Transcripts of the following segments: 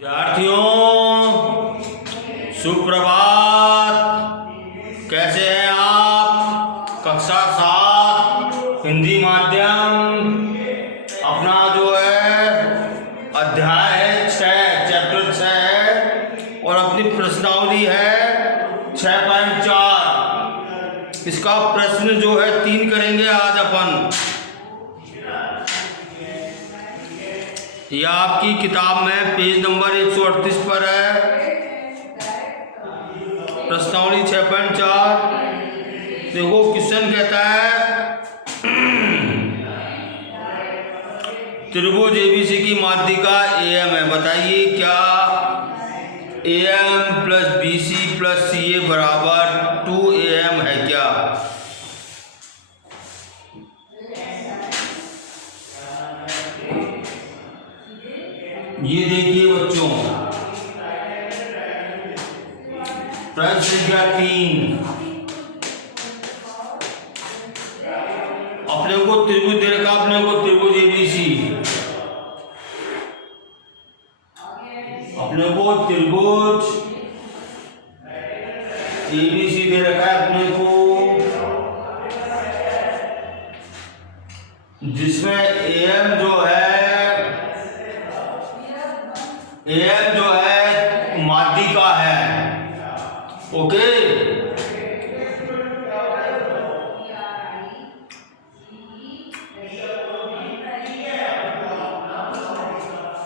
विद्यार्थियों सुप्रभात। कैसे हैं आप? कक्षा 7 हिंदी माध्यम अपना जो है अध्याय है 6 चैप्टर 6 है और अपनी प्रश्नावली है 6.4। इसका प्रश्न जो है 3 करेंगे आज अपन। यह आपकी किताब में पेज नंबर 138 पर है, प्रश्नावली 6.4। देखो क्वेश्चन कहता है त्रिभुज एबीसी की माध्यिका एम है, बताइए क्या एम प्लस बीसी प्लस सी ए बराबर 2am है क्या? ये देखिए बच्चों, प्रश्न संख्या 3। अपने को त्रिभुज दे रखा, अपने को त्रिभुज एबीसी, अपने को त्रिभुज एबीसी दे रखा है अपने को, जिसमें एम जो है माध्यिका है। ओके,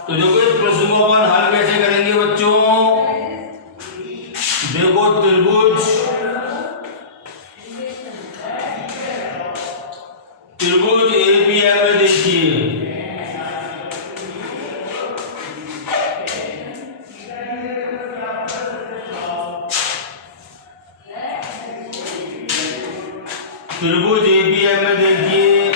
तो देखो इस प्रश्न को अपन हल कैसे करेंगे बच्चों। देखो त्रिभुज एपीएम में देखिए, त्रिभुज एपीएम में देखिए,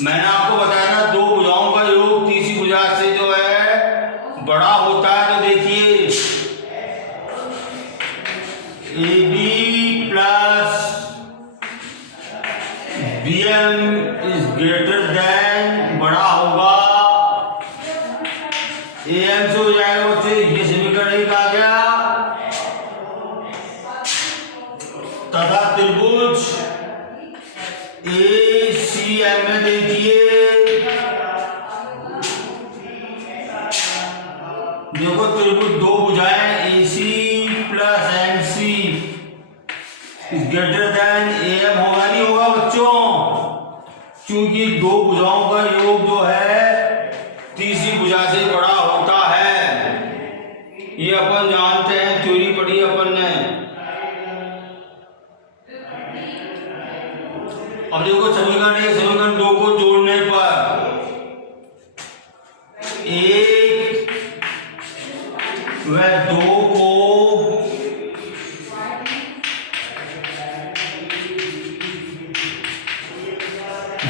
मैंने आपको बताया ना दो भुजाओं का योग तीसरी भुजा से जो है बड़ा होता है। तो देखिए AB plus BM is greater than, बड़ा होगा AM से हो जाएगा बच्चे। ये समीकरण एक आ गया। तथा त्रिभुज ACM में देखिए, देखो त्रिभुज दो भुजाएं AC plus MC greater than AM होगा, नहीं होगा बच्चों? क्योंकि दो भुजाओं का योग जो है तीसरी भुजा से बड़ा होता है। ये अपन जानते हैं, थ्योरी पढ़ी अपन ने। अब देखो समीकरण 1 समीकरण 2 को जोड़ने पर 1 व 2 को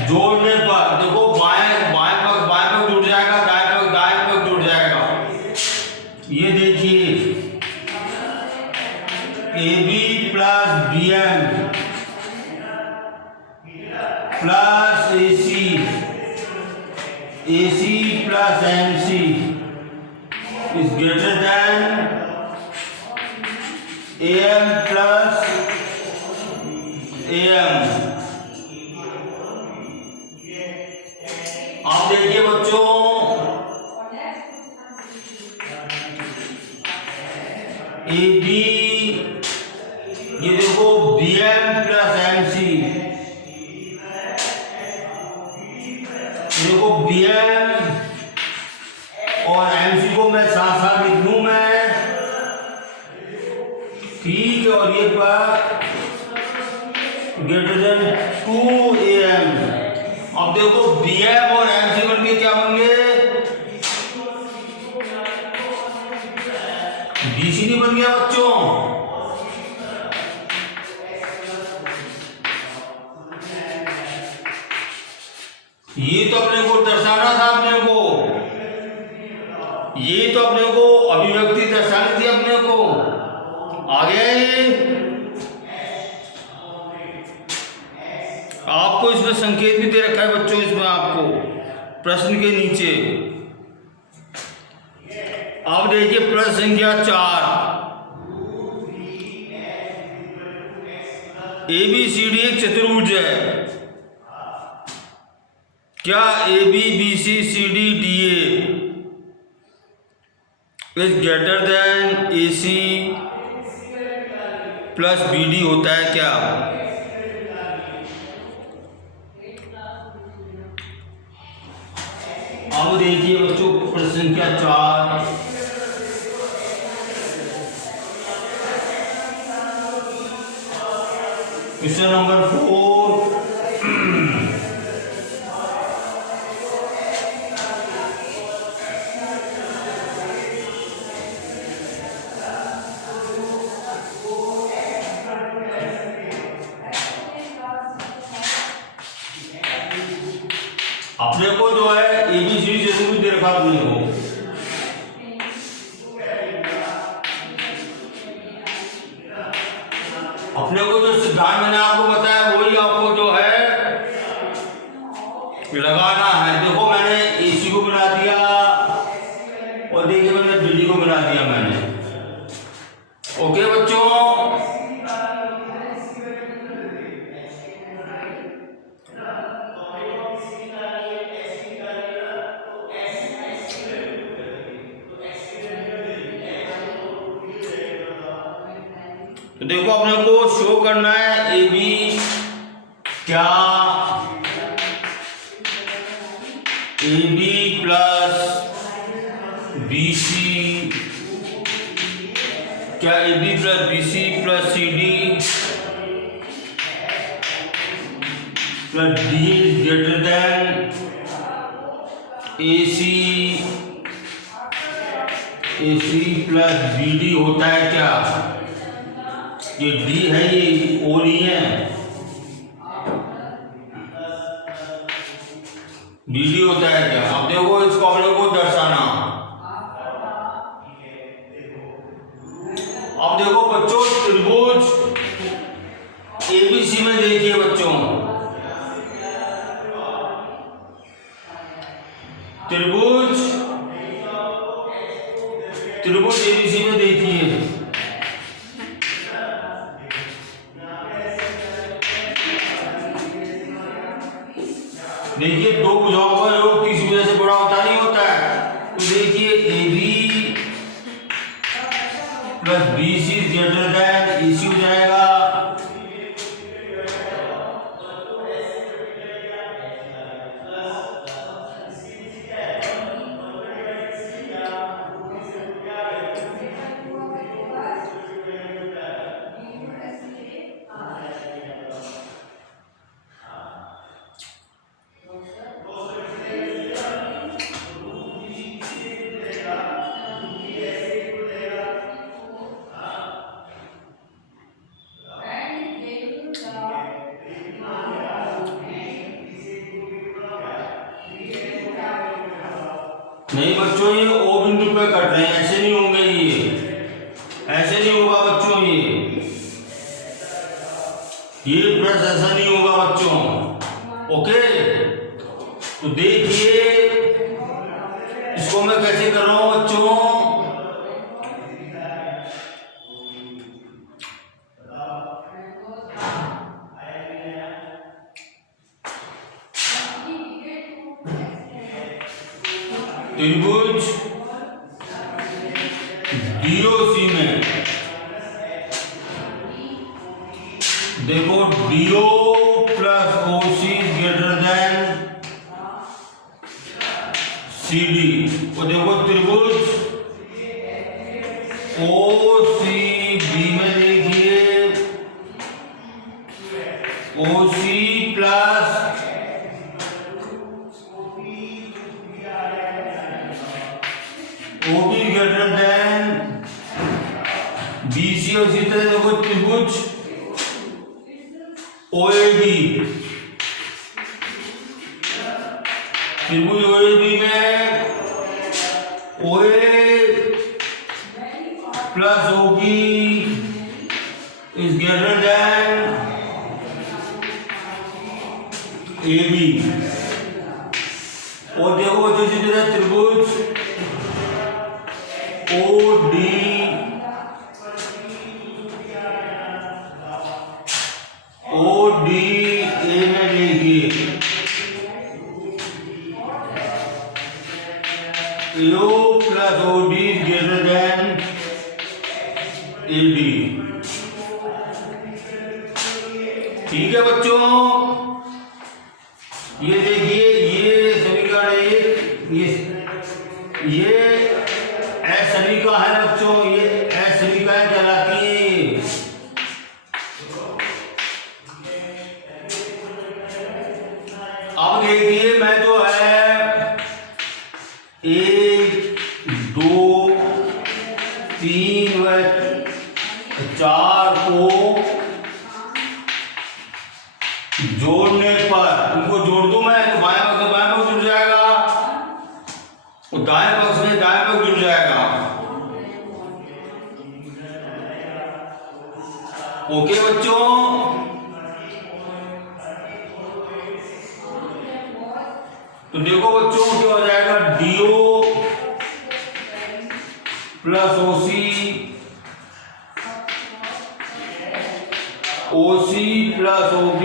जोड़ने पर देखो बाएं पक्ष जुड़ जाएगा, दाएं पक्ष जुड़ जाएगा। ये देखिए AB plus BM plus AC plus MC is greater than AM plus AM। आप देखिए बच्चों, AB, ये देखो BM प्लस MC, देखो BM और MC को मैं साथ साथ लिख लूं मैं, ठीक है। और ये पर ग्रेटर देन 2am। अब देखो BM और MC बन के क्या बन गए? BC नहीं बन गया बच्चों। ये तो अपने को दर्शाना था, अपने को ये तो अपने को अभिव्यक्ति दर्शानी थी अपने को। आगे आपको इसमें संकेत भी दे रखा है बच्चों, इसमें आपको प्रश्न के नीचे अब देखिए प्रश्न संख्या 4, ABCD एक चतुर्भुज है। क्या ABBCCDDA is greater than AC plus BD होता है क्या? अब देखिए बच्चों प्रश्न संख्या 4, क्वेश्चन नंबर 4। अपने को जो है ABCD चतुर्भुज दे रखा अपने को। अपने को जो सिद्धांत मैंने आपको बताया वही आपको जो है लगाना है। देखो मैंने AC को बना दिया और देखिए मैंने BD को बना दिया मैंने। ओके बच्चों, तो देखो अपने को शो करना है AB क्या AB प्लस BC क्या AB plus BC plus CD plus D is greater than AC plus BD होता है क्या? ये D है, ये O नहीं है, BD होता है क्या? अब देखो इसको अपने को दर्शाना। अब देखो बच्चों त्रिभुज ABC में देखिए बच्चों, त्रिभुज ABC में देखिए, देखिए दो भुजाओं का योग तीसरी भुजा से बड़ा होता नहीं होता है। तो देखिए AB plus BC greater than AC हो जाएगा। नहीं बच्चों ये O बिंदु पे कट रहे हैं, ऐसे नहीं होंगे, ये ऐसे नहीं होगा बच्चों, ये प्लस ऐसा नहीं होगा बच्चों। ओके, तो देखिए इसको मैं कैसे कर रहा हूं बच्चों। त्रिभुज DOC में देखो DO plus OC greater than CD। और देखो त्रिभुज OCB में देखिए OC plus OB greater than BC। और इसी तरह देखो त्रिभुज OAB, त्रिभुज OAB में OA plus OB is greater than AB। और देखो इसी तरह त्रिभुज ओ डी ए में लिखिए AO plus OD greater than AD। ठीक है बच्चों, ये देखिए ये समीकरण ये एस समीकरण है बच्चों, ये एस समीकरण कहलाती है। अब देखिए मैं जो है 1 2 3 व 4 को जोड़ने पर, इनको जोड़ दूं मैं तो बाएं पक्ष जुड़ जाएगा, और दाएं पक्ष में दाएं पक्ष जुड़ जाएगा। ओके बच्चों, तो देखो बच्चों क्या हो जाएगा, DO plus OC plus OB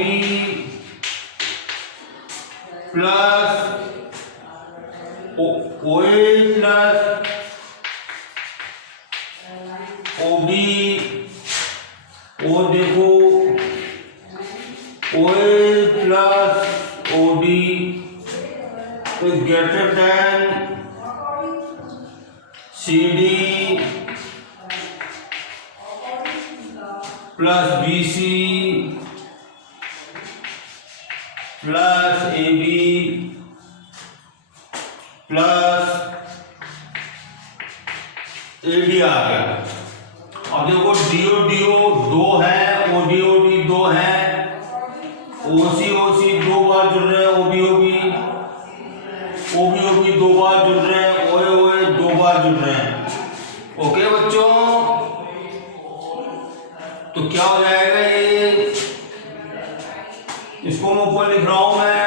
plus OA plus OB, और देखो OA plus OD is greater than CD plus BC plus AB plus AD आ गया। अब देखो DO 2 है, OD 2 है, OC 2 बार जुड़ रहे हैं, OB 2 बार जुड़ रहे हैं, OA 2 बार जुड़ रहे हैं। ओके बच्चों, तो क्या हो जाएगा ये, इसको मैं ऊपर लिख रहा हूं मैं,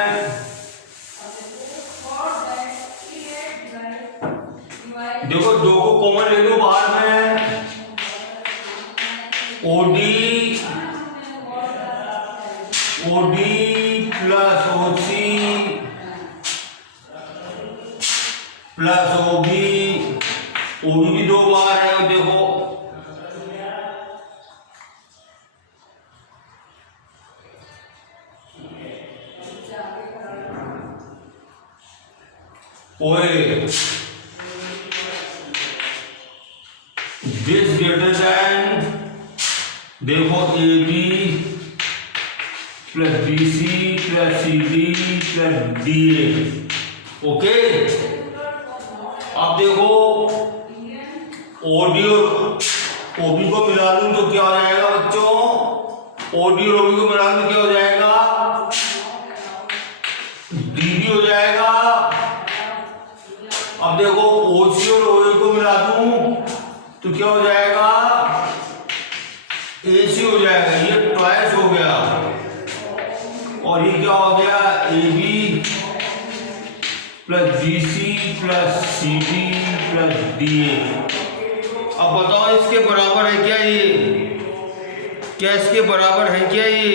देखो 2 को कॉमन ले लो बाहर में, OD plus OC plus OB भी 2 बार है, देखो OA this greater than, देखो AB plus BC plus CD plus DA। Okay, अब देखो OD और OB को मिला दूं तो क्या हो जाएगा बच्चों, OD और OB को मिला दूं तो क्या हो जाएगा, DB हो जाएगा। अब देखो OC और OA को मिला दूं तो क्या हो जाएगा, AC हो जाएगा, ये ट्वाइस हो गया, और ये क्या हो गया, AB plus BC plus CD plus DA। अब बताओ इसके बराबर है क्या ये, क्या इसके बराबर है क्या ये,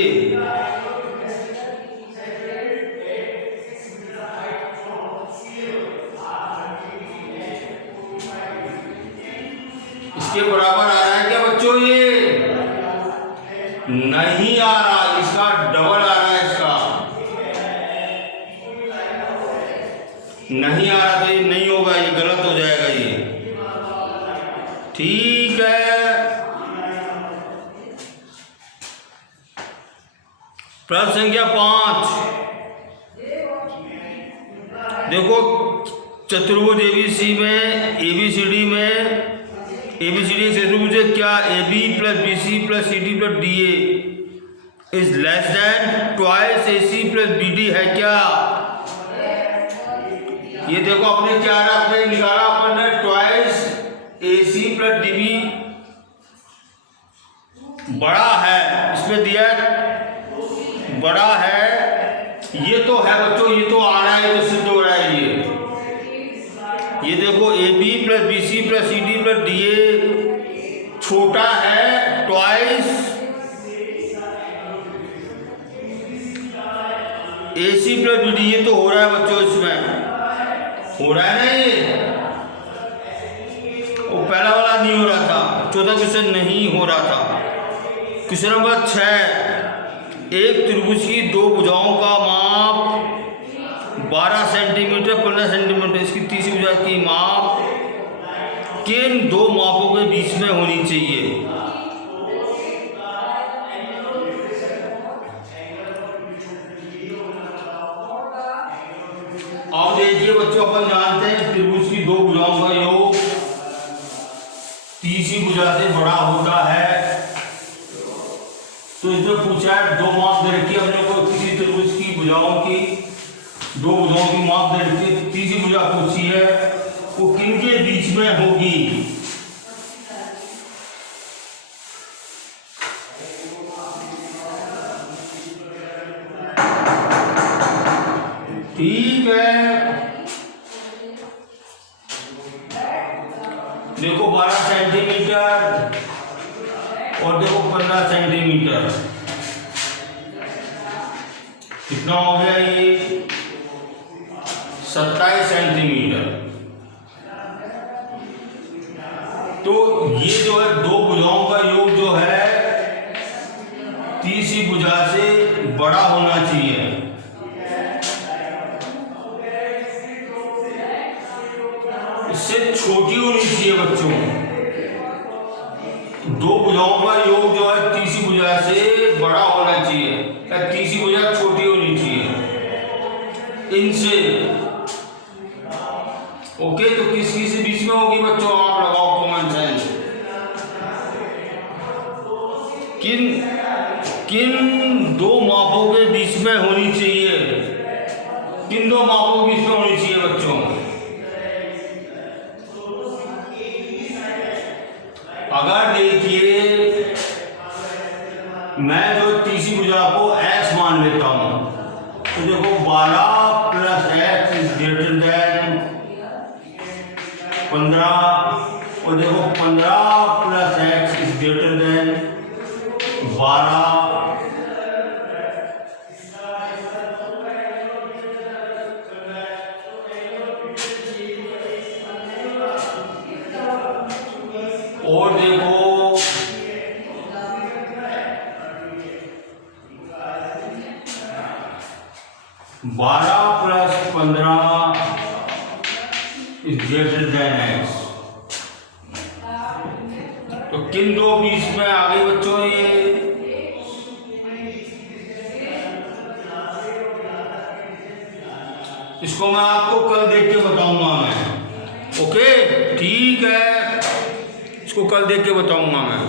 इसके बराबर आ रहा है क्या बच्चों, ये नहीं आ रहा, इसका डबल आ रहा है, इसका नहीं आ रहा, तो ये नहीं होगा, ये गलत हो जाएगा ये। ठीक है, प्रश्न संख्या 5, देखो चतुर्भुज ABC में ABCD में ABCD चतुर्भुज क्या, AB plus BC plus CD plus DA is less than twice AC plus BD है क्या, ये देखो अपने क्या आपने निकाला, अपन ने ट्वाइस AC प्लस DB बड़ा है, इसमें दिया बड़ा है, ये तो है बच्चों, ये तो आ रहा है, तो सिद्ध हो रहा है ये देखो AB plus BC plus CD plus plus D A छोटा है ट्वाइस ए सी प्लस बी डी। ये तो हो रहा है बच्चों, इसमें हो रहा है ना ये, वो पहला वाला नहीं हो रहा था, चौथा क्वेश्चन नहीं हो रहा था। क्वेश्चन नंबर 6, एक त्रिभुज की दो भुजाओं का माप 12 सेंटीमीटर 15 सेंटीमीटर, इसकी तीसरी भुजा की माप किन दो मापों के बीच में होनी चाहिए? अब देखिए बच्चों, अपन जानते हैं त्रिभुज की दो भुजाओं का योग तीसरी भुजा से बड़ा होता है। तो इसमें पूछा है दो माप दे रखी है अपने को, किसी त्रिभुज की भुजाओं की दो भुजाओं की माप दे रखी है, तीसरी भुजा पूछी है, वो किनके बीच में होगी? ठीक है, देखो 12 सेंटीमीटर और देखो 15 सेंटीमीटर, कितना हो गया ये? 27 सेंटीमीटर। तो ये जो है दो भुजाओं का योग जो है तीसरी भुजा से बड़ा होना चाहिए। इससे छोटी होनी चाहिए बच्चों। दो भुजाओं का योग जो है तीसरी भुजा से बड़ा होना चाहिए, या तीसरी भुजा छोटी होनी चाहिए इनसे। ओके, तो किस किस बीच में होगी बच्चों? आप लगाओ कॉमन सेंस। किन दो मापों के बीच में होनी चाहिए? किन दो मापों के बीच में होनी चाहिए बच्चों? अगर देखिए मैं जो तीसरी भुजा को x मान लेता हूं, तो देखो 12 plus x is greater than 15, और देखो 15 plus x is greater than 12। और देखो 12 plus 15 is greater than x। तो किन दो बीच में आगे बच्चों ये? इसको मैं आपको कल देख के बताऊंगा मैं। ओके, ठीक है, इसको कल देख के बताऊंगा मैं।